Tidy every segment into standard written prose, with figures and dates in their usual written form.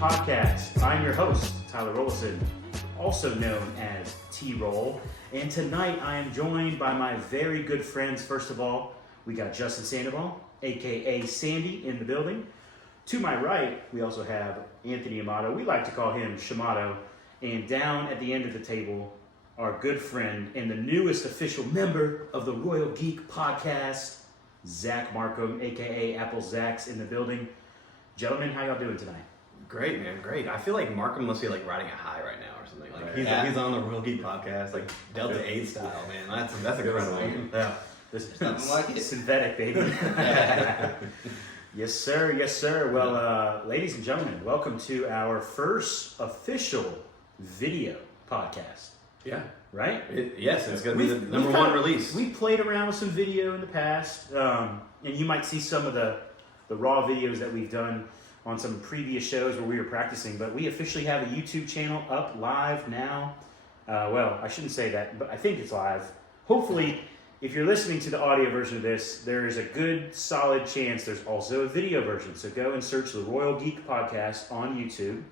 Podcast. I'm your host, Tyler Rollison, also known as T-Roll. And tonight I am joined by my very good friends. First of all, we got Justin Sandoval, aka Sandy, in the building. To my right, we also have Anthony Amato. We like to call him Shamato. And down at the end of the table, our good friend and the newest official member of the Royal Geek Podcast, Zach Markham, aka Apple Zach's, in the building. Gentlemen, how y'all doing tonight? Great, man, great. I feel like Markham must be like riding a high right now or something. Like he's on the Royal Geek Podcast, like Delta 8 style, man. That's incredible. Yeah. This is nothing like it. Synthetic, baby. Yes, sir. Yes, sir. Well, ladies and gentlemen, welcome to our first official video podcast. Yeah. Right? Yes, it's going to be the number one release. We played around with some video in the past, and you might see some of the raw videos that we've done on some previous shows where we were practicing, but we officially have a YouTube channel up live now. Well, I shouldn't say that, but I think it's live. Hopefully, if you're listening to the audio version of this, there is a good, solid chance there's also a video version. So go and search the Royal Geek Podcast on YouTube,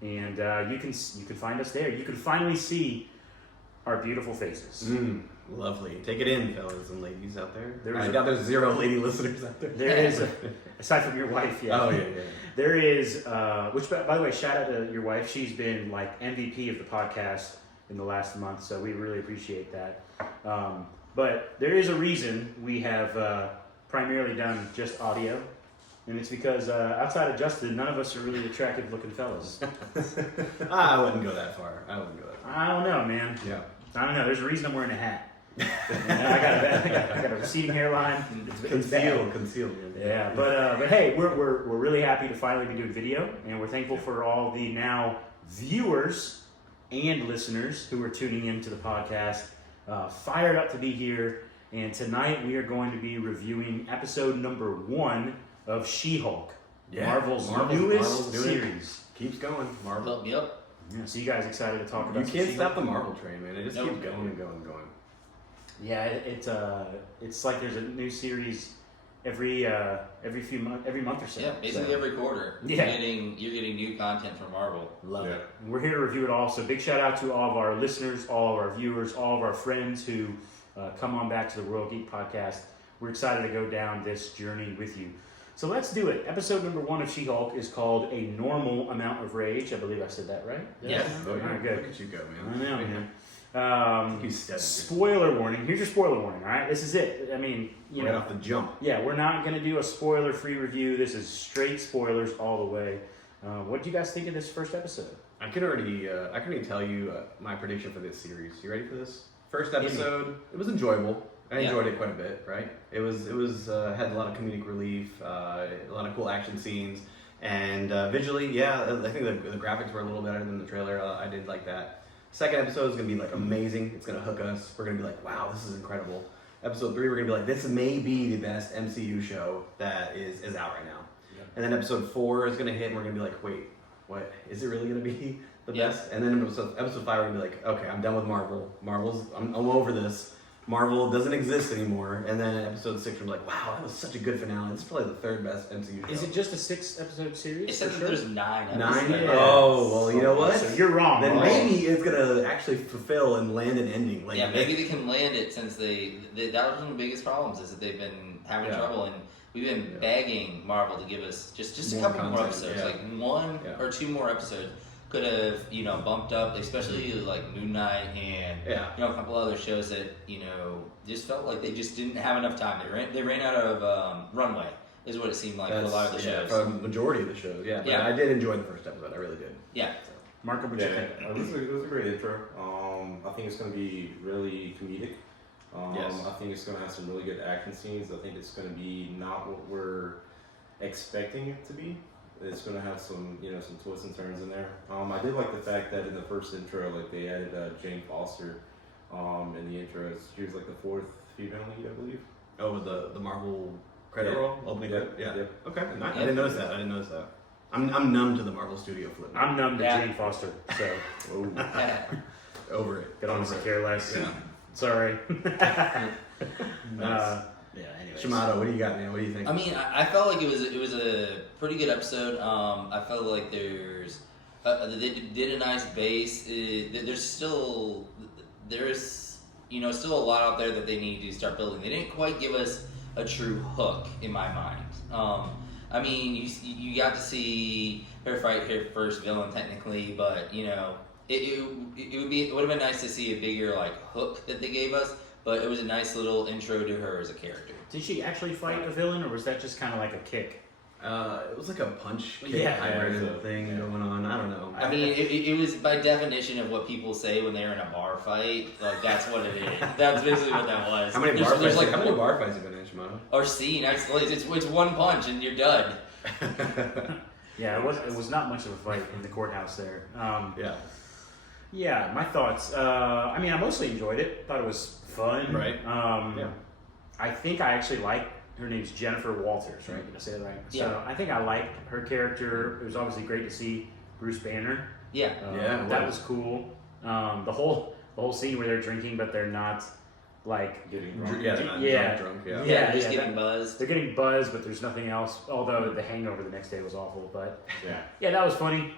and you can find us there. You can finally see our beautiful faces. Lovely. Take it in, fellas and ladies out there. I doubt there's zero lady listeners out there. There is, aside from your wife, yeah. Oh, yeah. There is, which by the way, shout out to your wife. She's been like MVP of the podcast in the last month, so we really appreciate that. But there is a reason we have primarily done just audio, and it's because outside of Justin, none of us are really attractive looking fellas. I wouldn't go that far. I don't know, man. Yeah. I don't know. There's a reason I'm wearing a hat. I got a receding hairline. It's bad. Concealed. Yeah, but hey, we're really happy to finally be doing video, and we're thankful for all the now viewers and listeners who are tuning into the podcast. Fired up to be here, and tonight we are going to be reviewing episode number 1 of She-Hulk, Marvel's newest series. Keeps going, Marvel. Yep. Yeah, so you guys excited to talk about? You can't stop the Marvel train, man. It just keeps going and going and going. Yeah, it's like there's a new series every month or so. Yeah, basically every quarter. Yeah. You're getting new content from Marvel. Love it. We're here to review it all. So big shout out to all of our listeners, all of our viewers, all of our friends who come on back to the Royal Geek Podcast. We're excited to go down this journey with you. So let's do it. Episode number 1 of She-Hulk is called A Normal Amount of Rage. I believe I said that right? Yes. Oh, yeah. All right, good. Look at you go, man. I know, man. Spoiler warning. Here's your spoiler warning, all right? This is it. I mean, you know. Right off the jump. Yeah, we're not going to do a spoiler-free review. This is straight spoilers all the way. What do you guys think of this first episode? I can already tell you my prediction for this series. You ready for this? First episode, it was enjoyable. I enjoyed it quite a bit, right? It was had a lot of comedic relief, a lot of cool action scenes, and visually, yeah, I think the graphics were a little better than the trailer. I did like that. Second episode is gonna be like amazing. It's gonna hook us. We're gonna be like, wow, this is incredible. Episode 3, we're gonna be like, this may be the best MCU show that is out right now. Yeah. And then episode 4 is gonna hit, and we're gonna be like, wait, what? Is it really gonna be the best? And then episode 5, we're gonna be like, okay, I'm done with Marvel. I'm over this. Marvel doesn't exist anymore. And then in episode 6, we're like, wow, that was such a good finale. This is probably the 3rd best MCU show. Is it just a 6-episode series? It said that there's 9 episodes. 9? Yeah. Oh, well, you know what? So you're wrong. Then maybe it's going to actually fulfill and land an ending. Like, Yeah, maybe they can land it since that was one of the biggest problems is that they've been having trouble, and we've been begging Marvel to give us just a couple more episodes, like 1 or 2 more episodes. Could have, bumped up, especially like Moon Knight and a couple other shows that, just felt like they just didn't have enough time. They ran out of runway, is what it seemed like for a lot of the shows. For a majority of the shows, But I did enjoy the first episode. I really did. Yeah. So, Marco, what you think? It was a great intro. I think it's going to be really comedic. I think it's going to have some really good action scenes. I think it's going to be not what we're expecting it to be. It's going to have some twists and turns in there. I did like the fact that in the first intro, like they added Jane Foster in the intro. She was like the 4th female lead, I believe. Oh, with the Marvel credit roll? Opening credit? Yeah. Okay. I didn't notice that. I'm numb to the Marvel Studio flip. I'm numb to Jane Foster, so over it. Could honestly care less. Yeah. Sorry. Nice. Yeah. Anyways. Shimano, what do you got, man? What do you think? I mean, I felt like it was a pretty good episode. I felt like they did a nice base. There's still still a lot out there that they need to start building. They didn't quite give us a true hook in my mind. I mean, you got to see her fight her first villain technically, but it would have been nice to see a bigger like hook that they gave us. But it was a nice little intro to her as a character. Did she actually fight a villain, or was that just kind of like a kick? It was like a punch kick hybrid thing going on. I don't know. I mean, it was by definition of what people say when they're in a bar fight. Like that's what it is. That's basically what that was. How many bar fights have been in, Shimano? Or seen? It's one punch and you're done. Yeah, it was not much of a fight in the courthouse there. Yeah. Yeah, my thoughts. I mean, I mostly enjoyed it. Thought it was fun. Right. I think I actually like her name's Jennifer Walters, right? Did I say that right? Yeah. So I think I liked her character. It was obviously great to see Bruce Banner. Yeah. That was cool. The whole scene where they're drinking, but they're not like getting drunk. Yeah, they're not drunk. Yeah, they're just getting buzzed. They're getting buzzed, but there's nothing else. Although the hangover the next day was awful, but yeah, that was funny.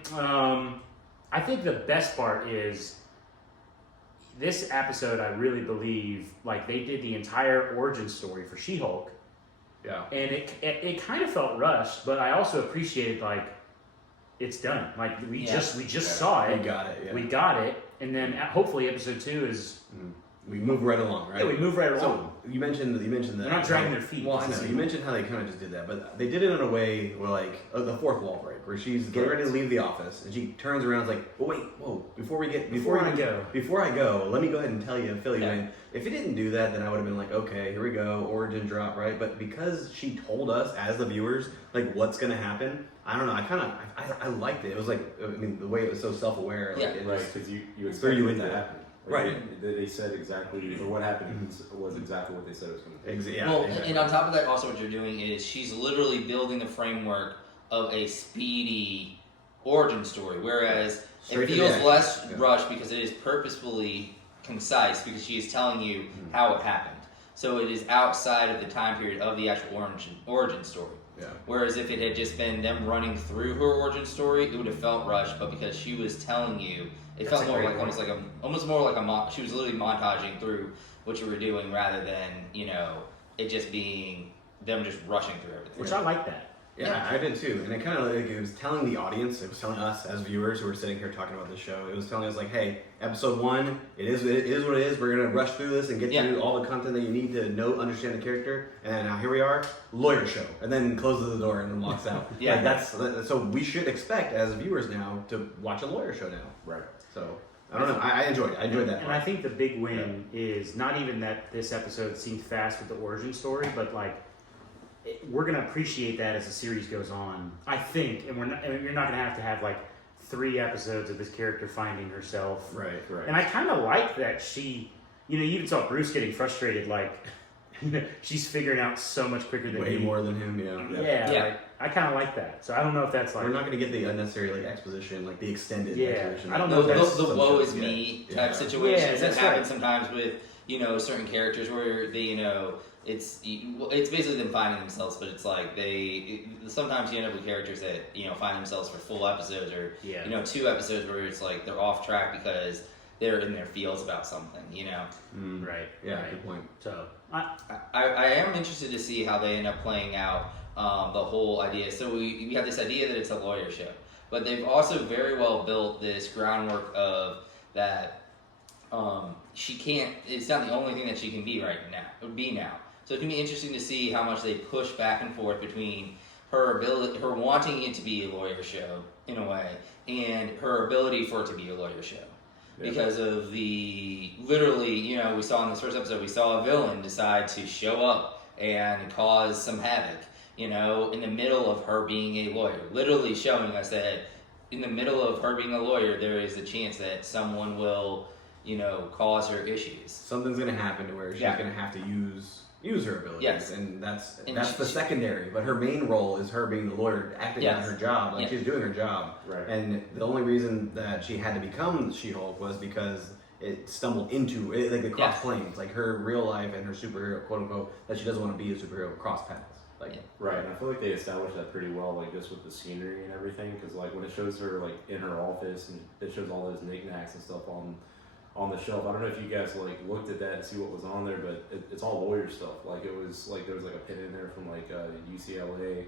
I think the best part is this episode. I really believe like they did the entire origin story for She-Hulk. Yeah. And it kind of felt rushed, but I also appreciated like it's done. Like we just saw it. We got it. Yeah. We got it, and then hopefully episode 2 is. We move right along, right? Yeah, we move right along. So you mentioned that they're not dragging their feet. Well, I know you mentioned how they kind of just did that, but they did it in a way where like the fourth wall break, where she's getting ready to leave the office, and she turns around and is like, "Oh wait, whoa! Before I go, let me go ahead and fill you in. If it didn't do that, then I would have been like, okay, here we go, origin drop, right? But because she told us as the viewers like what's gonna happen, I don't know. I liked it. It was like, I mean, the way it was so self-aware. Like, right, because you threw you expected it into to that. happen. Like, they said exactly, or what happened was exactly what they said it was going to be. And on top of that, also what you're doing is she's literally building the framework of a speedy origin story, whereas it feels less rushed because it is purposefully concise because she is telling you how it happened. So it is outside of the time period of the actual origin story. Yeah. Whereas if it had just been them running through her origin story, it would have felt rushed. But because she was telling you, it felt more like almost more like she was literally montaging through what you were doing rather than it just being them just rushing through everything. Which I like that. Yeah, I did too. And it kind of like, it was telling the audience, it was telling us as viewers who were sitting here talking about the show, it was telling us like, hey, episode 1, it is what it is. We're going to rush through this and get through all the content that you need to understand the character. And now here we are, lawyer show. And then closes the door and then walks out. So we should expect as viewers now to watch a lawyer show now. Right. So I don't know. I enjoyed it. I enjoyed that part. And I think the big win is not even that this episode seemed fast with the origin story, but like we're gonna appreciate that as the series goes on. I think, and you're not gonna have like 3 episodes of this character finding herself. Right. And I kind of like that she, you even saw Bruce getting frustrated, like she's figuring out so much quicker than way more than him. Yeah. Like, I kind of like that. So I don't know if that's like we're not going to get the unnecessary like exposition, like the extended exposition. I don't know if that's the woe is me type situations that happen right. sometimes with certain characters where they it's basically them finding themselves, but it's like sometimes you end up with characters that find themselves for full episodes or 2 episodes where it's like they're off track because they're in their feels about something, Right. Yeah, right. good point. So I am interested to see how they end up playing out the whole idea. So we have this idea that it's a lawyer show, but they've also very well built this groundwork of that she can't. It's not the only thing that she can be now. So it can be interesting to see how much they push back and forth between her wanting it to be a lawyer show in a way, and her ability for it to be a lawyer show. Yeah. Because of we saw in this first episode, we saw a villain decide to show up and cause some havoc, in the middle of her being a lawyer. Literally showing us that in the middle of her being a lawyer, there is a chance that someone will, cause her issues. Something's going to happen to where she's going to have to use her abilities. Yes. And that's the secondary. But her main role is her being the lawyer, acting out her job. Like she's doing her job. Right. And the only reason that she had to become She-Hulk was because it stumbled into it, like the cross planes, like her real life and her superhero, quote unquote, that she doesn't want to be a superhero, cross paths. Like, right, and I feel like they established that pretty well, like just with the scenery and everything, because like when it shows her like in her office and it shows all those knickknacks and stuff on the shelf. I don't know if you guys like looked at that and see what was on there, but it's all lawyer stuff. Like it was like there was like a pin in there from like UCLA,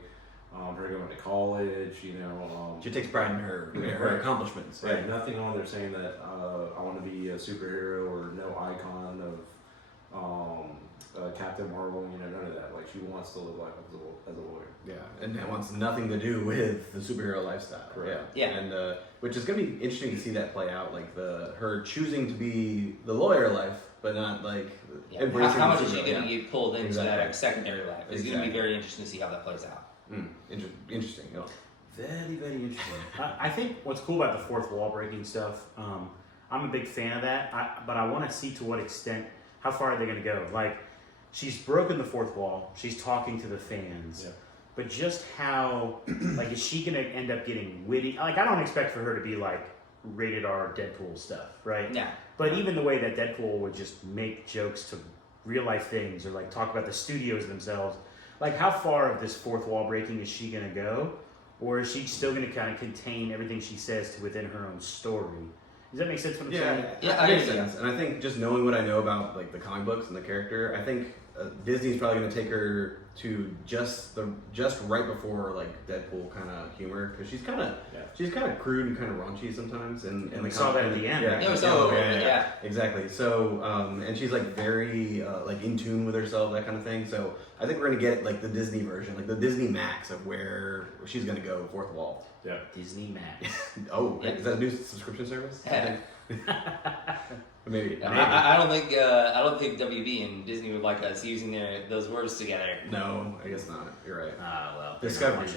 her going to college, you know. She takes pride in her accomplishments. Right, yeah. Nothing on there saying that I want to be a superhero or no icon of Captain Marvel, you know, none of that. Like she wants to live life as a lawyer. Yeah, and it wants nothing to do with the superhero lifestyle. Correct. Yeah. And which is going to be interesting to see that play out, like her choosing to be the lawyer life, but not like embracing. How much is she going to get pulled into that secondary life? It's going to be very interesting to see how that plays out. Interesting. Oh. Very, very interesting. I think what's cool about the fourth wall breaking stuff, I'm a big fan of that, but I want to see to what extent, how far are they going to go? Like, she's broken the fourth wall, she's talking to the fans, but just how, like, is she going to end up getting witty? Like, I don't expect for her to be, like, rated R Deadpool stuff, right? Yeah. But even the way that Deadpool would just make jokes to real life things or, like, talk about the studios themselves, like, how far of this fourth wall breaking is she going to go? Or is she still going to kind of contain everything she says to within her own story? Does that make sense what I'm saying? Yeah, it makes sense. And I think just knowing what I know about like the comic books and the character, I think Disney's probably going to take her to just right before like Deadpool kind of humor, because she's kind of crude and kind of raunchy sometimes. And we saw that at the end. Yeah, exactly. So and she's like very like in tune with herself, that kind of thing. So I think we're gonna get like the Disney version, like the Disney Max of where she's gonna go fourth wall. Yeah, Disney Max. Is that a new subscription service? Yeah. Maybe. I don't think WB and Disney would like us using those words together. No, I guess not. You're right. Well, Discovery.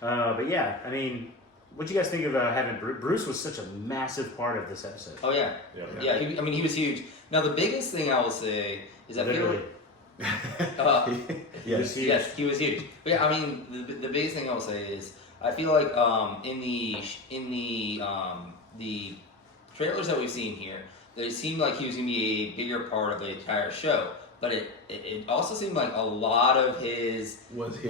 But yeah, I mean, what do you guys think of having Bruce was such a massive part of this episode? Oh yeah. He was huge. Now the biggest thing I will say is that yes, he was huge. But yeah, I mean, the biggest thing I will say is I feel like in the trailers that we've seen here, it seemed like he was going to be a bigger part of the entire show. But it also seemed like a lot of his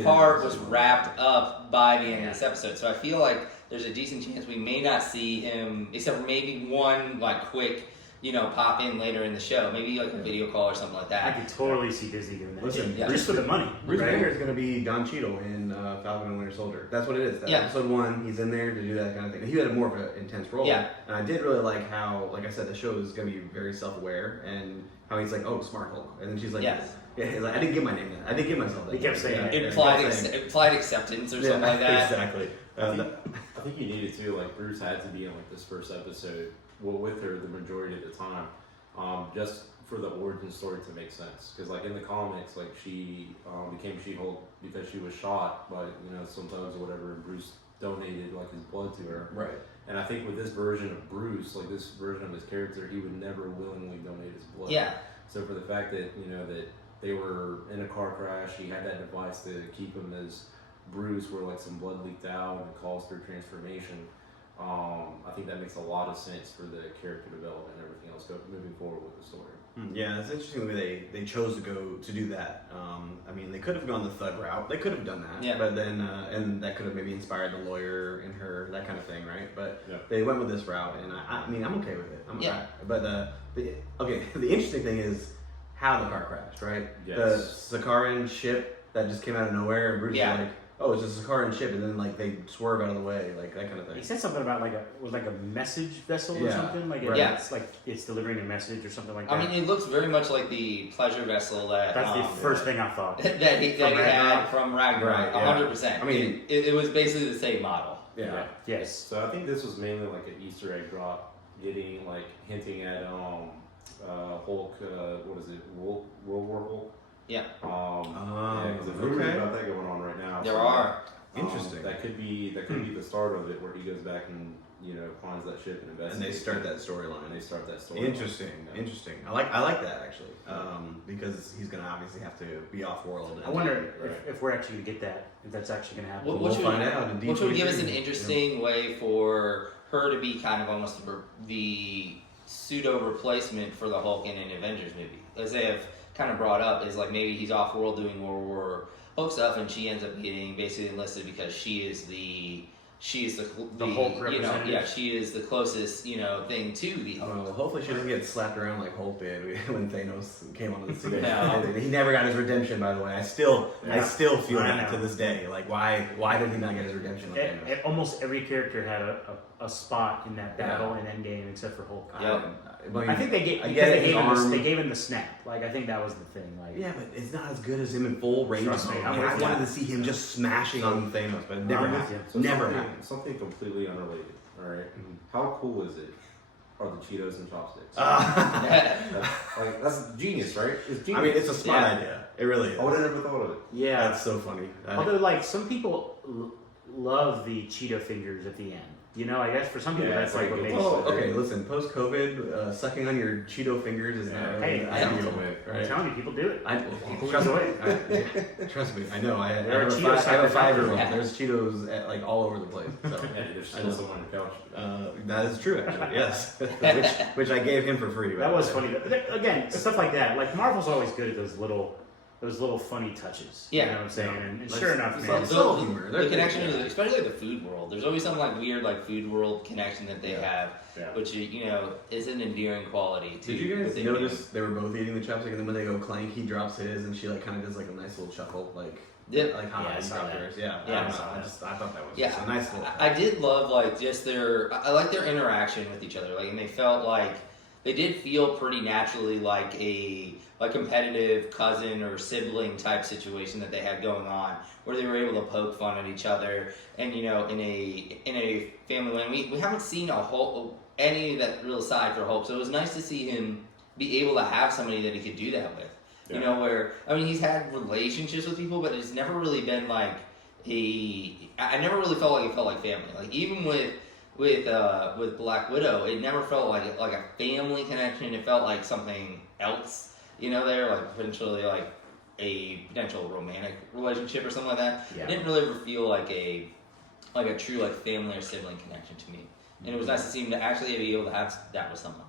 part was wrapped up by the end of this episode. So I feel like there's a decent chance we may not see him, except for maybe one like quick, pop in later in the show. Maybe like a video call or something like that. I could totally see Disney doing that. Listen, Bruce for the money. Bruce Banner is going to be Don Cheadle in Falcon and Winter Soldier. That's what it is. Episode 1, he's in there to do that kind of thing. He had more of an intense role. Yeah. And I did really like how, like I said, the show is going to be very self-aware, and how he's like, oh, Smart Hulk. And then she's like, he's like, I didn't give my name that. I didn't give myself that. He kept saying it. Implied acceptance or something like that. Exactly. I think you needed to, like, Bruce had to be in like this first episode, with her the majority of the time, just for the origin story to make sense. Because like in the comics, like she became She-Hulk because she was shot by some thugs or whatever, and Bruce donated like his blood to her. Right. And I think with this version of Bruce, like this version of his character, he would never willingly donate his blood. Yeah. So for the fact that that they were in a car crash, he had that device to keep him as Bruce, where like some blood leaked out and caused her transformation. I think that makes a lot of sense for the character development and everything else moving forward with the story. Yeah, it's interesting the way they chose to do that. I mean, they could have gone the thug route. They could have done that. Yeah. But then, and that could have maybe inspired the lawyer in her, that kind of thing, right? But they went with this route, and I mean, I'm okay with it. But the interesting thing is how the car crashed, right? Yes. The Sakaran ship that just came out of nowhere, and Bruce is like, oh, it's a Sakaran ship, and then like they swerve out of the way, like that kind of thing. He said something about like a message vessel or something, like it's like it's delivering a message or something like that. I mean, it looks very much like the pleasure vessel that. That's the first thing I thought. that he had from Ragnarok, 100%. I mean, it was basically the same model. Yeah. Yes. So I think this was mainly like an Easter egg drop, hinting at Hulk. What is it? World War Hulk. Yeah. Because there's rumors about that going on right now. There are. Interesting. That could be the start of it, where he goes back and finds that ship and investigates. And they start that storyline. Interesting. I like that actually, because he's gonna obviously have to be off world. I wonder if we're actually gonna get that. If that's actually gonna happen. We'll find out. Which would give us an interesting way for her to be kind of almost the pseudo replacement for the Hulk in an Avengers movie, as they have kind of brought up, is like maybe he's off world doing World War Hulk stuff, and she ends up getting basically enlisted because she is the Hulk representative. she is the closest thing to the Hulk. Well, hopefully she doesn't get slapped around like Hulk did when Thanos came onto the scene. No. He never got his redemption, by the way. I still feel I that know. to this day. Like, why did he not get his redemption? Like Thanos? Almost every character had a spot in that battle in Endgame except for Hulk. Yep. I think they gave him the snap. Like I think that was the thing. Like yeah, but it's not as good as him in full range. Trust me, I'm I with you. wanted to see him just smashing on Thanos, but it never I'm with happened. you. So Never something, happened. something completely unrelated. All right? Mhm. How cool is it? Are the Cheetos and chopsticks? Like that's genius, right? It's genius. I mean, it's a smart Yeah. idea. It really is. I would have never thought of it. yeah. That's so funny. Although like some people love the Cheeto fingers at the end. I guess for some people Yeah, that's it's like like what a makes Oh, it. okay. Listen, post-COVID, sucking on your Cheeto fingers is not Hey, really I ideal, know. I'm right? telling you, people do it. People Trust enjoy me. it. Trust me, I know. I There are have Cheetos I have a suckers out 5-year-old. there. There's Cheetos like all over the place. So Yeah, there's I still know. some on your couch. that is true, actually. Yes, which I gave him for free. That was funny. Again, stuff like that. Like Marvel's always good at those little funny touches. Yeah. You know what I'm saying? And Like, sure enough, it's man. like subtle humor. The They're connection, good, to yeah. especially like the food world. There's always some like weird like food world connection that they have, Yeah. which is an endearing quality. Did you guys what they notice they were both eating the chopstick, and then when they go clank, he drops his, and she like kind of does like a nice little chuckle, like Yeah. like how Yeah, I you saw dropped that. yours. Yeah, Yeah, I, don't I know. saw that. I thought that was Yeah, just a nice little. I did love like just I like their interaction with each other. Like, and they felt like they did feel pretty naturally like a competitive cousin or sibling type situation that they had going on, where they were able to poke fun at each other, and in a family way. We haven't seen any of that real side for Hulk, so it was nice to see him be able to have somebody that he could do that with. Yeah. Where he's had relationships with people, but it's never really been like I never really felt like it felt like family. Like even with Black Widow, it never felt like a family connection. It felt like something else. There like potentially like a potential romantic relationship or something like that. Yeah. It didn't really ever feel like a true like family or sibling connection to me. And it was nice to see him to actually be able to have that with someone.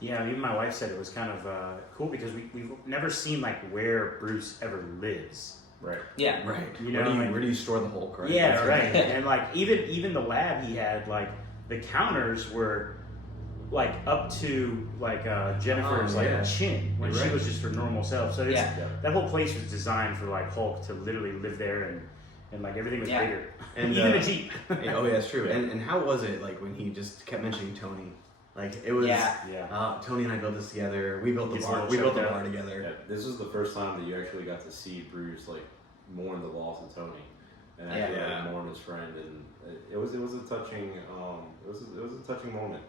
Yeah, even my wife said it was kind of cool because we've never seen like where Bruce ever lives. Right. Yeah. Right. like- Where do you store the Hulk? Right. Yeah, That's right. And like even the lab he had, like the counters were like up to like Jennifer's Oh, like yeah. chin when You're she right. was just her normal self. So it's, Yeah. that whole place was designed for like Hulk to literally live there and like everything was Yeah. bigger. And, even the uh, Jeep. Yeah, oh yeah, it's true. And how was it like when he just kept mentioning Tony? Like it was. Yeah. Yeah. Tony and I built this together. We built the Gets a bar. little We built the choked bar up. together. Yeah, this was the first time that you actually got to see Bruce like mourn the loss of Tony, and actually Yeah. like, mourn his friend, and it was a touching it was a touching moment.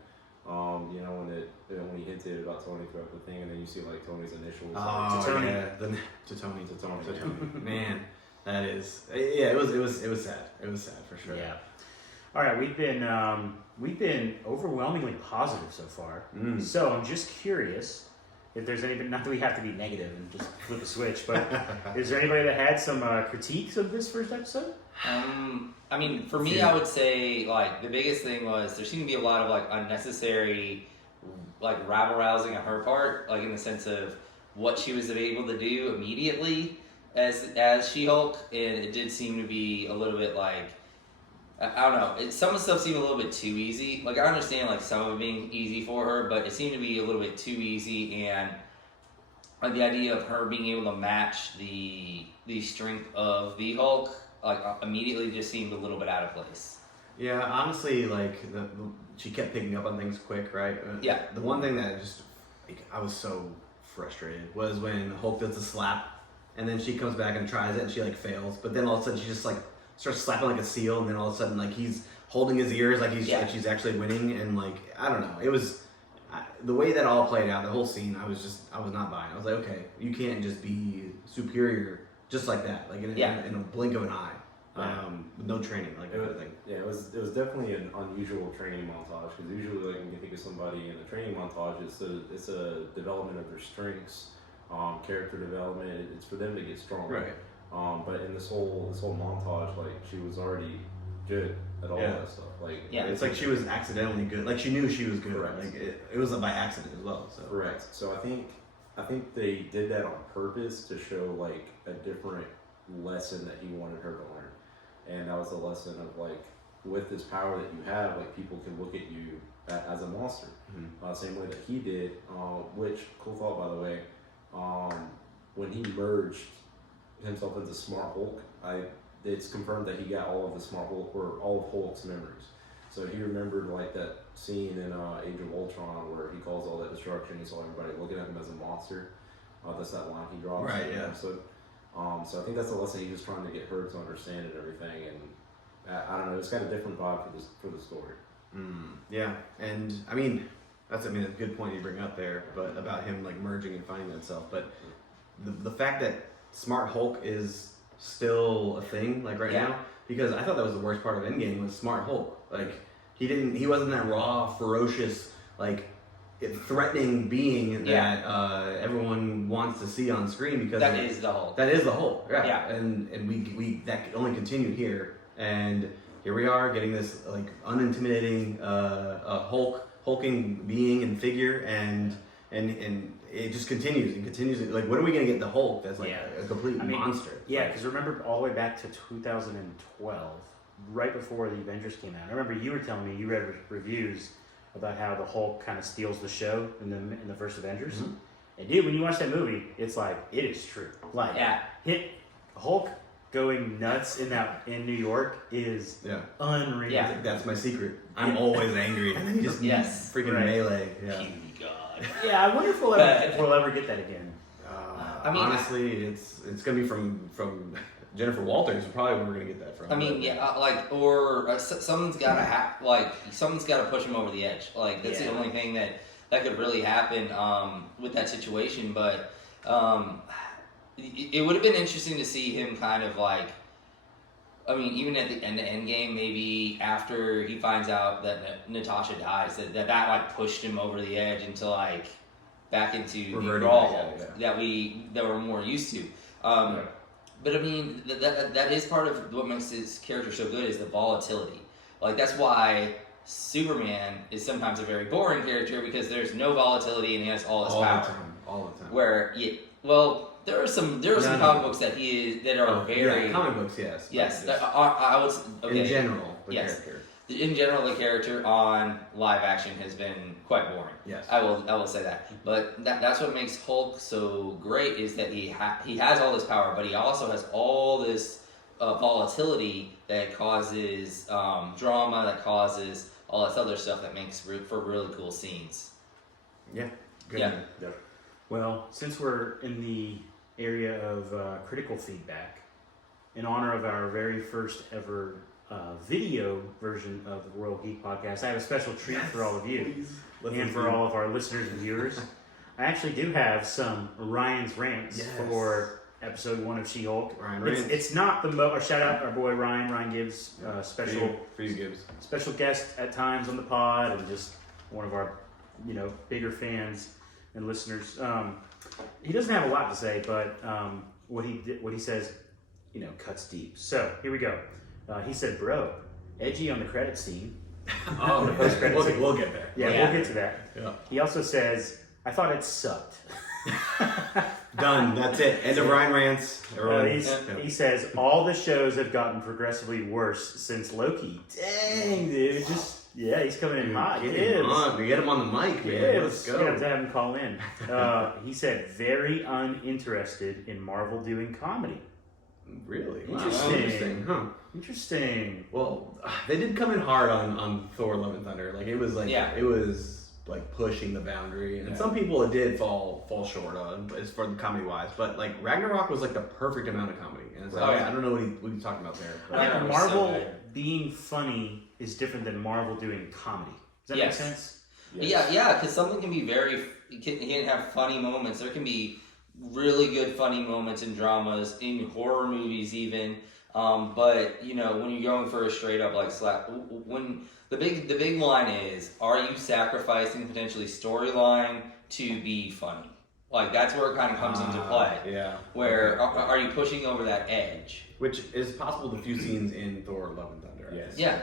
When he hinted about Tony throughout the thing, and then you see like Tony's initials. Oh, To Tony. yeah. To Tony. To Tony. To Tony. Man, that is. Yeah, it was sad. It was sad for sure. Yeah. All right, we've been overwhelmingly positive so far. Mm. So I'm just curious if there's anybody. Not that we have to be negative and just flip a switch, but is there anybody that had some critiques of this first episode? For me, I would say like the biggest thing was there seemed to be a lot of like unnecessary like rabble rousing on her part, like in the sense of what she was able to do immediately as She-Hulk, and it did seem to be a little bit like I don't know. Some of the stuff seemed a little bit too easy. Like I understand like some of it being easy for her, but it seemed to be a little bit too easy, and like the idea of her being able to match the strength of the Hulk like immediately just seemed a little bit out of place. Yeah, honestly, like she kept picking up on things quick, right? Yeah. The one thing that just I was so frustrated was when Hulk does the slap, and then she comes back and tries it, and she like fails, but then all of a sudden she just like starts slapping like a seal, and then all of a sudden like he's holding his ears like like she's actually winning, and like I don't know, it was the way that all played out, the whole scene. I was not buying. I was like, okay, you can't just be superior just like that, like in a blink of an eye. With no training, like that thing. Yeah, it was definitely an unusual training montage, because usually like when you think of somebody in a training montage, it's a development of their strengths, character development. It's for them to get stronger. Right. But in this whole montage, like she was already good at all that stuff. Like, it's like she was accidentally good. Like she knew she was good. Correct. Like it was by accident as well. So correct. So I think they did that on purpose to show like a different lesson that he wanted her to learn, and that was the lesson of like, with this power that you have, like people can look at you as a monster, same way that he did. Which cool thought, by the way. When he merged himself into Smart Hulk, it's confirmed that he got all of the Smart Hulk or all of Hulk's memories. So he remembered like that scene in Age of Ultron where he calls all that destruction. He saw everybody looking at him as a monster. That's that line he drops. Right. Yeah. So I think that's the lesson he was trying to get her to understand and everything. And I don't know, it's got a different vibe for the story. Yeah, and I mean that's a good point you bring up there, but about him like merging and finding that self. But the fact that Smart Hulk is still a thing like right now, because I thought that was the worst part of Endgame was Smart Hulk. Like he wasn't that raw, ferocious, like threatening being that everyone wants to see on screen, because that is the Hulk. That is the Hulk. Yeah. And we that only continued here, and here we are getting this like unintimidating hulking being and figure, and it just continues and continues. Like, when are we gonna get the Hulk that's like a complete monster? Yeah, because remember all the way back to 2012, right before the Avengers came out. I remember you were telling me you read reviews about how the Hulk kind of steals the show in the first Avengers. And dude, when you watch that movie, it's like, it is true. Like, Hulk going nuts in New York is unreal. Yeah. I think that's my secret. I'm always angry, and then you just freaking melee. Yeah. God. Yeah, I wonder if we'll ever get that again. I mean, honestly, it's gonna be from Jennifer Walters. Probably where we're gonna get that from. I mean, someone's someone's got to push him over the edge. Like, that's the only thing that could really happen with that situation. But it would have been interesting to see him kind of like, I mean, even at the end of Endgame, maybe after he finds out that Natasha dies, that like pushed him over the edge into like back into the raw Hulk that we're more used to. But I mean, that is part of what makes his character so good, is the volatility. Like, that's why Superman is sometimes a very boring character, because there's no volatility and he has all his power. All the time. Where there are some comic books that are very comic books. Yes. I would okay. In general, the character. In general, the character on live action has been quite boring. Yes, I will say that. But that's what makes Hulk so great, is that he has all this power, but he also has all this volatility that causes drama, that causes all this other stuff that makes for really cool scenes. Yeah. Good. Yeah. Well, since we're in the area of critical feedback, in honor of our very first ever video version of the Royal Geek Podcast, I have a special treat for all of you and for all of our listeners and viewers. I actually do have some Ryan's Rants for episode 1 of She-Hulk. It's not the shout out our boy Ryan. Ryan Gibbs, special guest at times on the pod, and just one of our bigger fans and listeners. He doesn't have a lot to say, but what he says, cuts deep. So here we go. He said, "Bro, edgy on the credit scene." Oh, we'll get there. Yeah, we'll get to that. Yeah. He also says, "I thought it sucked." Done. That's it. End of Ryan Rants. He says, "All the shows have gotten progressively worse since Loki." Dang, dude. He's coming in hot. We get him on the mic, man. Let's go. We have to have him call in. He said, "Very uninterested in Marvel doing comedy." Really? Interesting. Huh. Interesting. Well, they did come in hard on Thor: Love and Thunder. Like, it was like it was like pushing the boundary, and some people it did fall short on as far as comedy wise. But like Ragnarok was like the perfect amount of comedy. And so I don't know what he's talking about there. But Marvel being funny is different than Marvel doing comedy. Does that make sense? Yes. Yeah, because something can be you can have funny moments. There can be really good funny moments in dramas, in horror movies even. But when you're going for a straight up like slap, when the big line is, are you sacrificing potentially storyline to be funny? Like, that's where it kind of comes into play. Yeah. Where are you pushing over that edge? Which is possible the few scenes in Thor: Love and Thunder. Yes. Yeah.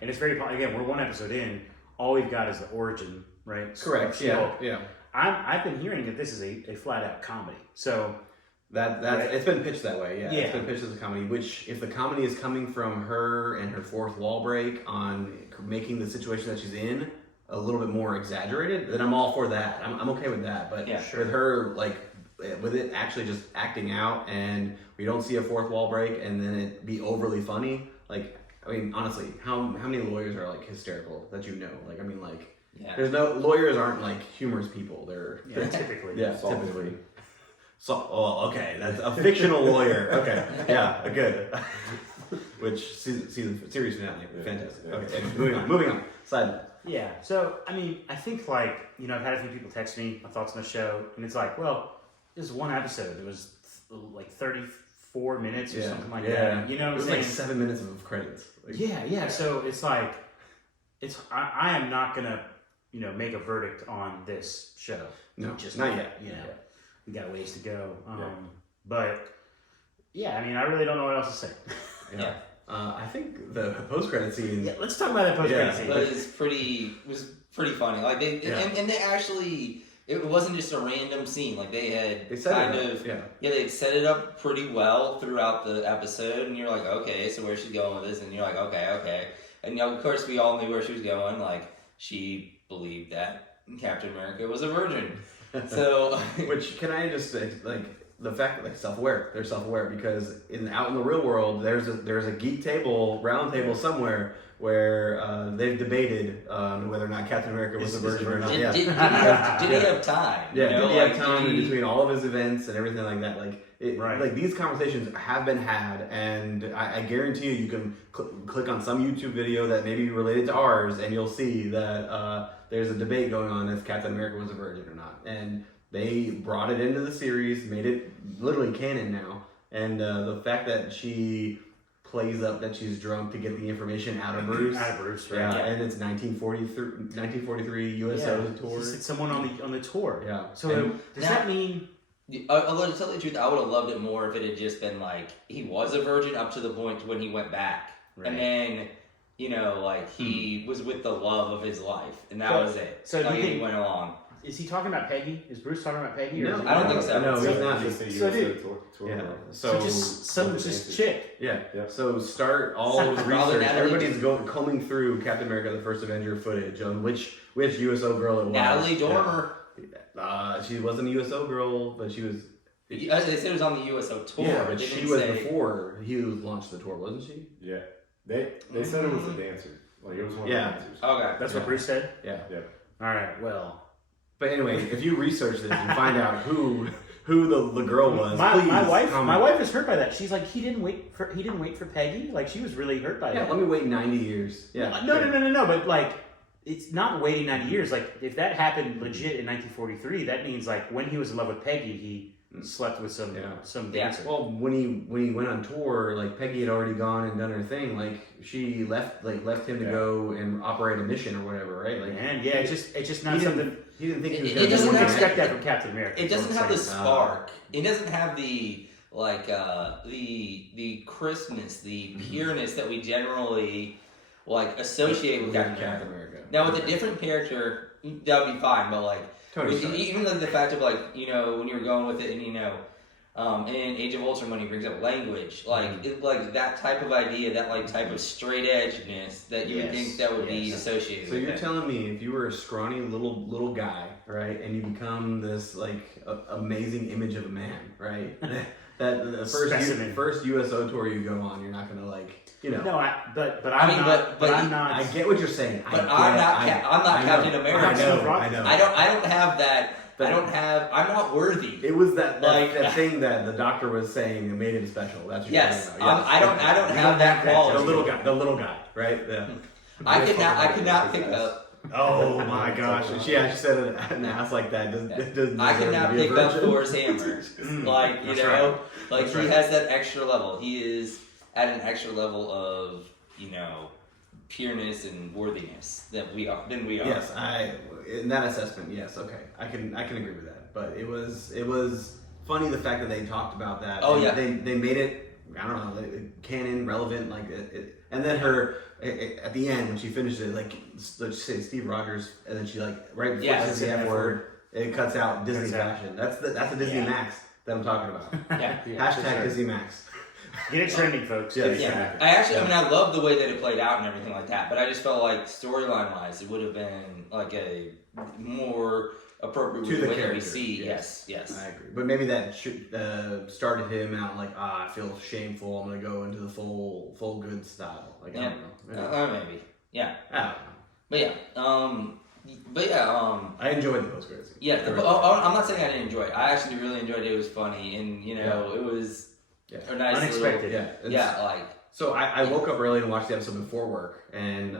And it's very again. We're one episode in. All we've got is the origin, right? Correct. So Yeah. I've been hearing that this is a flat out comedy. So that's right? It's been pitched that way. Yeah. Yeah. It's been pitched as a comedy. Which, if the comedy is coming from her and her fourth wall break on making the situation that she's in a little bit more exaggerated, then I'm all for that. I'm okay with that. But with her with it actually just acting out, and we don't see a fourth wall break, and then it be overly funny. Like, I mean, honestly, how many lawyers are like hysterical that you know? Like, I mean, like, there's no lawyers aren't like humorous people. They're typically typically. So, okay, that's a fictional lawyer. Okay, yeah, good. Which season series finale, fantastic. Okay, moving on. Side note. Yeah. So I mean, I think like I've had a few people text me my thoughts on the show, and it's like, well, this is one episode. It was like 34 minutes or something like that. You know what I'm saying? It was like 7 minutes of credits. Like, yeah. So it's like, I am not gonna, make a verdict on this show. No, just not yet. We got a ways to go. But yeah, I mean, I really don't know what else to say. Yeah. I think the post-credit scene. Yeah, let's talk about that post-credit scene. But it was pretty funny. Like and they actually. It wasn't just a random scene. Like they had they set it up pretty well throughout the episode, and you're like, okay, so where's she going with this? And you're like, okay, and of course we all knew where she was going. Like she believed that Captain America was a virgin. So, which can I just say, like the fact that they're self-aware because out in the real world, there's a geek table, round table somewhere where they've debated whether or not Captain America was a virgin or not. Did he have time? Yeah, did he have time in between all of his events and everything like that? Like these conversations have been had, and I guarantee you can click on some YouTube video that may be related to ours, and you'll see that there's a debate going on if Captain America was a virgin or not. And they brought it into the series, made it literally canon now. And the fact that she plays up that she's drunk to get the information out of Bruce. Right? Yeah, and it's 1943 USO tour. It's someone on the tour. Yeah. So does that mean? Although to tell you the truth, I would have loved it more if it had just been like he was a virgin up to the point when he went back, and then he was with the love of his life, and that was it. So do you think he went along? Is he talking about Peggy? Is Bruce talking about Peggy? No, I don't think so. No, he's not. So just some chick. Yeah. So start all research. Everybody's combing through Captain America: The First Avenger footage on which USO girl it was. Natalie Dormer. She wasn't a USO girl, but she was. They said it was on the USO tour. Yeah, but she was before he launched the tour, wasn't she? Yeah. They said it was a dancer. Like it was one of the dancers. Okay. That's what Bruce said? Yeah. All right, well. But anyway, if you research this and find out who the girl was, my wife is hurt by that. She's like, he didn't wait for Peggy. Like she was really hurt by that. Yeah, let me wait 90 years. Yeah. No. But like, it's not waiting 90 years. Like if that happened legit in 1943, that means like when he was in love with Peggy, he slept with some dancer. Well, when he went on tour, like Peggy had already gone and done her thing. Like she left him to go and operate a mission or whatever, right? Like it's just not something. He didn't think he was going to. Doesn't expect that from Captain America. It doesn't have the spark. It doesn't have the the crispness, the pureness that we generally associate with Captain America. Now with a different character, that would be fine. But even the fact of when you were going with it, and in Age of Ultron when he brings up language, that type of idea, that type of straight edgeness that you would think that would be associated. So you're telling me if you were a scrawny little guy, right, and you become this amazing image of a man, right? that the first USO tour you go on, you're not gonna No, but I'm not. I get what you're saying. But I'm not Captain America. I know. I don't have that. I'm not worthy. It was that thing that the doctor was saying that made him special. That's what you're talking about. I don't have that quality. The little guy, right? Yeah. I could not pick up. Oh my gosh! She said an ass like that. I could not pick up Thor's hammer. He has that extra level. He is at an extra level of pureness and worthiness than we are. Yes, in that assessment, yes, okay, I can agree with that. But it was funny the fact that they talked about that. Oh they made it, I don't know, canon relevant. And then her at the end when she finished it, like let's say Steve Rogers, and then she like right before she says the F word, it cuts out Disney fashion. That's the Disney Max that I'm talking about. Hashtag Disney Max. Get it trending, folks. Yeah. I love the way that it played out and everything like that, but I just felt like storyline wise, it would have been like a more appropriate to the way character. that we see. Yes. I agree. But maybe that started him out like, I feel shameful. I'm gonna go into the full good style. Like I don't know. Maybe. Yeah. I don't know. But I enjoyed the post credits scene. Yeah. I'm not saying I didn't enjoy it. I actually really enjoyed it. It was funny, and it was a nice unexpected. Little, So I woke up early and watched the episode before work, and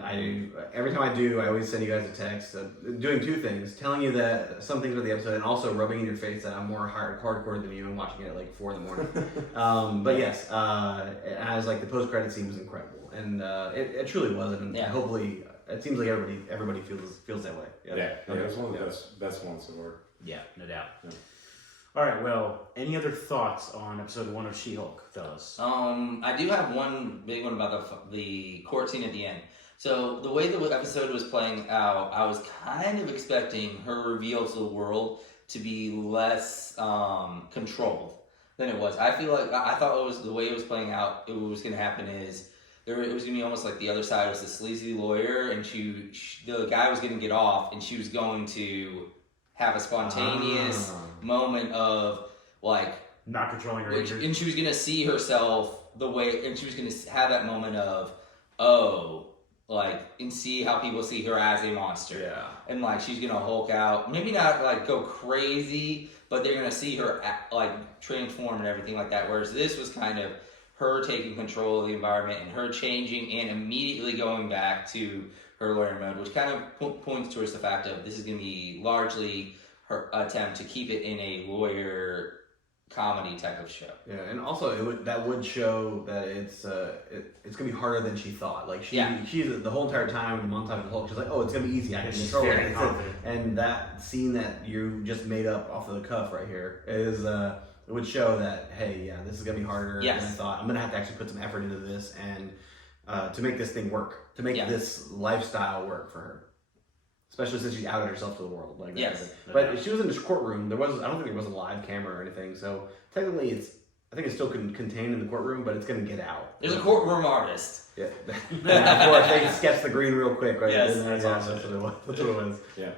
every time I do, I always send you guys a text doing two things: telling you that some things about the episode, and also rubbing in your face that I'm more hardcore than you and watching it at like 4 a.m. But yes, as like the post credit scene was incredible, and it truly was, and hopefully it seems like everybody feels that way. It was one of the best ones so far. Yeah, no doubt. Yeah. All right. Well, any other thoughts on episode 1 of She-Hulk, fellas? I do have one big one about the court scene at the end. So the way the episode was playing out, I was kind of expecting her reveal to the world to be less controlled than it was. I feel like I thought it was the way it was playing out. What was going to happen is it was going to be almost like the other side was the sleazy lawyer, and the guy was going to get off, and she was going to have a spontaneous moment of like not controlling her anger, and she was gonna see herself the way, and she was gonna have that moment of and see how people see her as a monster, and like she's gonna Hulk out, maybe not like go crazy, but they're gonna see her transform and everything like that. Whereas this was kind of her taking control of the environment and her changing and immediately going back to her lawyer mode, which kind of points towards the fact of this is going to be largely her attempt to keep it in a lawyer comedy type of show. Yeah, and also that would show that it's going to be harder than she thought. Like she's the whole entire time in the montage of the Hulk, she's like, oh, it's going to be easy. I can control it. And that scene that you just made up off of the cuff right here is it would show that, hey, this is going to be harder than I thought. I'm going to have to actually put some effort into this and to make this thing work, to make this lifestyle work for her, especially since she outed herself to the world. Like but she was in this courtroom. I don't think there was a live camera or anything. So technically, I think it's still contained in the courtroom, but it's going to get out. There's a courtroom artist. Yeah, of course they can sketch the green real quick, right? Yes, that's awesome. That's what it was. Yeah.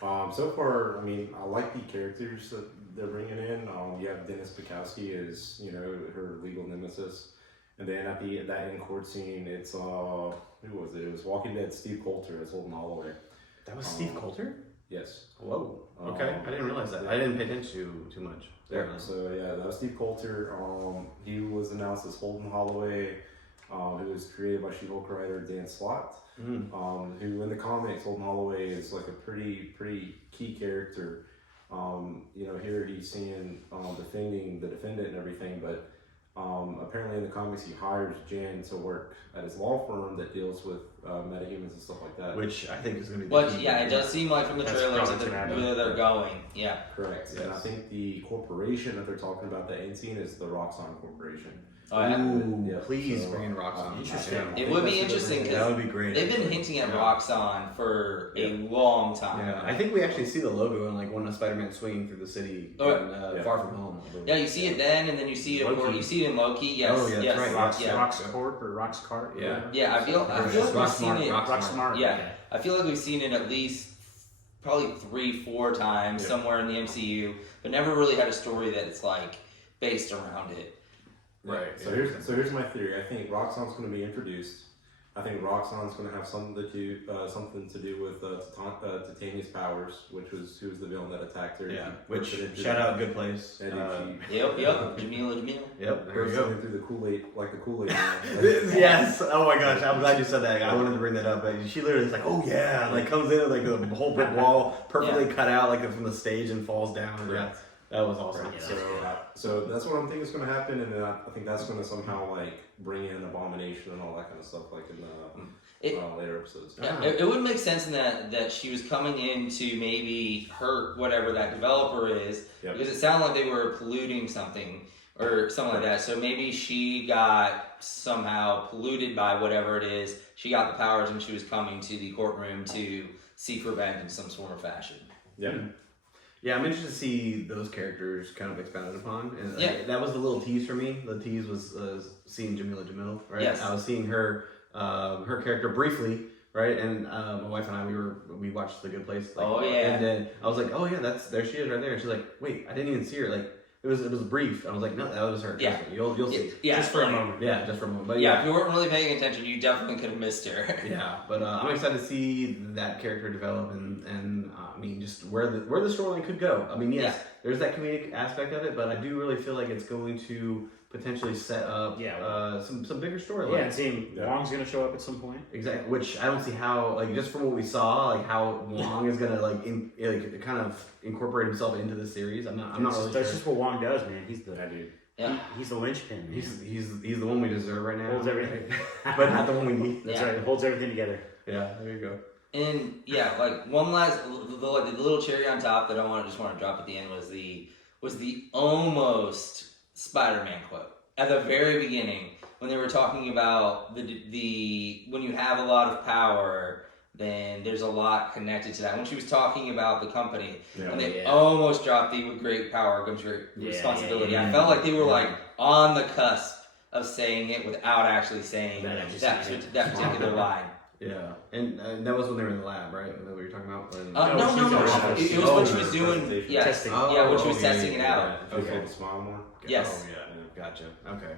So far, I mean, I like the characters that they're bringing in. You have Dennis Bukowski as her legal nemesis. And then at that in court scene, it's who was it? It was Walking Dead Steve Coulter as Holden Holloway. That was Steve Coulter? Yes. Whoa. Okay, I didn't realize that. I didn't pay attention too much. So that was Steve Coulter. He was announced as Holden Holloway. It was created by She-Hulk writer Dan Slott. Who in the comics, Holden Holloway is like a pretty key character. Here he's seen defending the defendant and everything, but apparently in the comics he hires Jen to work at his law firm that deals with metahumans and stuff like that. Which I think is going to be. But it does seem like from the trailers that they're going. Yeah. Correct. Yes. And I think the corporation that they're talking about, the end scene, is the Roxxon Corporation. Oh, yeah. Ooh, please bring in Roxxon. Interesting. It would be interesting because that would be great. They've been hinting at Roxxon for a long time. Yeah, I think we actually see the logo in like one of Spider-Man swinging through the city in Far From Home. Yeah, you see it then, and then you see it. You see it in Loki. Yes. Oh yeah, that's right. Roxcorp or Roxcart. Yeah, I feel like we've seen it. Roxmart. Yeah, I feel like we've seen it at least probably 3-4 times somewhere in the MCU, but never really had a story that's like based around it. Right. So here's my theory. I think Roxxon's going to be introduced. I think Roxxon's going to have something to do with Titania's powers, who was the villain that attacked her. Yeah. Which shout out, Good Place. Yep. Jamila. Yep. There we go. Through the Kool-Aid, like the Kool-Aid. Yes. Oh my gosh, I'm glad you said that. I wanted to bring that up. She literally is like, oh yeah, like comes in like the whole brick wall perfectly cut out like from the stage and falls down. Yeah. That was awesome. Right. So that's what I'm thinking is going to happen, and then I think that's going to somehow like bring in Abomination and all that kind of stuff, like in the later episodes. Yeah, it would make sense in that she was coming in to maybe hurt whatever that developer is, because it sounded like they were polluting something or something like that. So maybe she got somehow polluted by whatever it is. She got the powers and she was coming to the courtroom to seek revenge in some form or fashion. Yeah. Yeah, I'm interested to see those characters kind of expounded upon. And that was the little tease for me. The tease was seeing Jamila Jamil, right? Yes. I was seeing her character briefly, right? And my wife and I, we watched The Good Place. And then I was like, oh yeah, there she is right there. And she's like, wait, I didn't even see her. Like, it was brief. I was like, no, that was her. Yeah. You'll see. Yeah, just for a moment. Yeah, just for a moment. But if you weren't really paying attention, you definitely could have missed her. Yeah, but I'm excited to see that character develop and I mean, just where the storyline could go. I mean, yes, there's that comedic aspect of it, but I do really feel like it's going to potentially set up some bigger storylines. Yeah, and seeing Wong's going to show up at some point. Exactly, which I don't see how, like, just from what we saw, like how Wong is going to kind of incorporate himself into the series. I'm not really sure. That's just what Wong does, man. He's the dude. he's the linchpin. Man. He's the one we deserve right now. Holds everything, but not the one we need. That's right. It holds everything together. Yeah, there you go. And like one last, the little cherry on top that I just want to drop at the end was the almost Spider-Man quote at the very beginning when they were talking about the when you have a lot of power, then there's a lot connected to that. When she was talking about the company, and they almost dropped the with great power comes great responsibility. I felt like they were like on the cusp of saying it without actually saying that particular line. Yeah, and that was when they were in the lab, right? That what you're talking about? No. It was when she was doing testing. When she was testing it out. Okay. Smile more. Yes. Oh, yeah. Gotcha. Okay.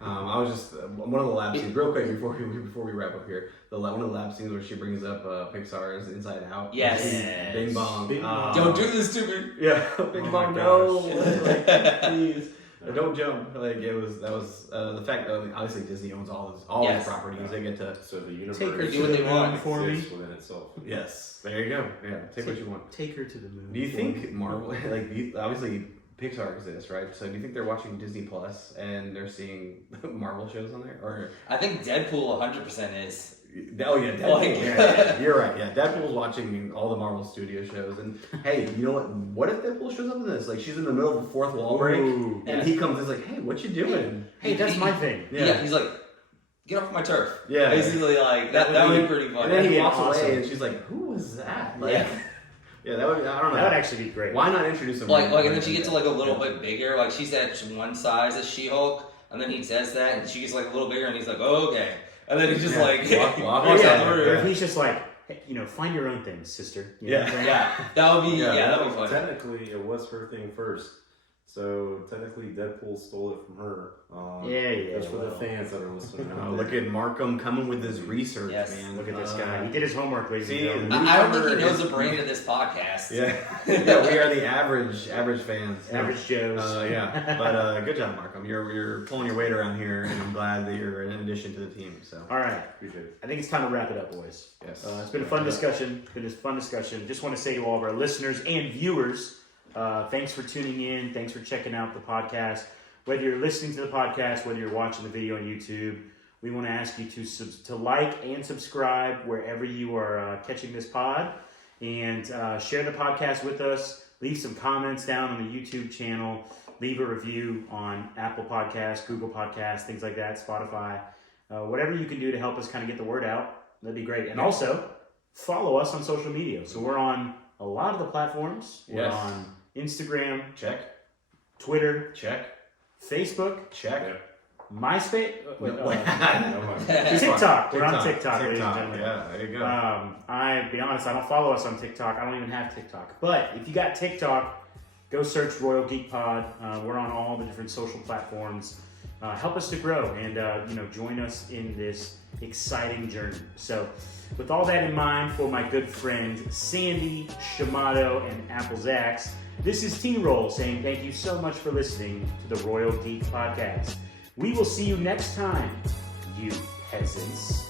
I was just one of the lab scenes, real quick before we wrap up here. One of the lab scenes where she brings up Pixar's Inside Out. Yes. Bing Bong. Don't do this to me. Yeah. Bing Bong. No. Like, please. Don't jump. Like that was the fact that obviously Disney owns all these properties. They get to the universe take her do to what the they want moon for me. Within itself. Yes, there you go. Yeah, take what you want. Take her to the moon. Do you think Marvel, obviously Pixar exists, right? So do you think they're watching Disney Plus and they're seeing Marvel shows on there? Or I think Deadpool 100% is. Oh yeah, Deadpool. You're right. Yeah, Deadpool's watching all the Marvel Studio shows, and hey, you know what? What if Deadpool shows up in this? Like she's in the middle of a fourth wall break, and he comes. He's like, "Hey, what you doing? Hey, that's my thing." Yeah, he's like, "Get off my turf." Yeah, basically like that would be pretty fun. And then he walks away, and she's like, "Who was that?" Like, yeah, that would. I don't know. That would actually be great. Why not introduce him? Like, and then she gets like a little bit bigger. Like she's at one size as She-Hulk, and then he says that, and she gets like a little bigger, and he's like, "Oh, okay." And then he's just like, or he's just like, hey, find your own things, sister. You know? That would be that'd be fun. Technically, it was her thing first. So technically, Deadpool stole it from her. Just for the fans that are listening. Look at Markham coming with his research, man. Look at this guy. He did his homework, ladies and gentlemen. I don't think he knows the brand of this podcast. Yeah, we are the average fans. Average Joes. But good job, Markham. You're pulling your weight around here, and I'm glad that you're an addition to the team. So all right, appreciate it. I think it's time to wrap it up, boys. Yes, it's been a fun discussion. Just want to say to all of our listeners and viewers, thanks for tuning in. Thanks for checking out the podcast. Whether you're listening to the podcast, whether you're watching the video on YouTube, we want to ask you to like and subscribe wherever you are catching this pod, and share the podcast with us. Leave some comments down on the YouTube channel. Leave a review on Apple Podcasts, Google Podcasts, things like that, Spotify. Whatever you can do to help us kind of get the word out, that'd be great. And also, follow us on social media. So we're on a lot of the platforms. We're on Instagram. Check. Twitter. Check. Facebook. Check. MySpace. TikTok. We're on TikTok, ladies and gentlemen. Yeah, there you go. I be honest, I don't follow us on TikTok. I don't even have TikTok. But if you got TikTok, go search Royal Geek Pod. We're on all the different social platforms. Help us to grow and join us in this exciting journey. So, with all that in mind, for my good friends Sandy, Shamato, and Applezax, this is T-Roll saying thank you so much for listening to the Royal Geek Podcast. We will see you next time, you peasants.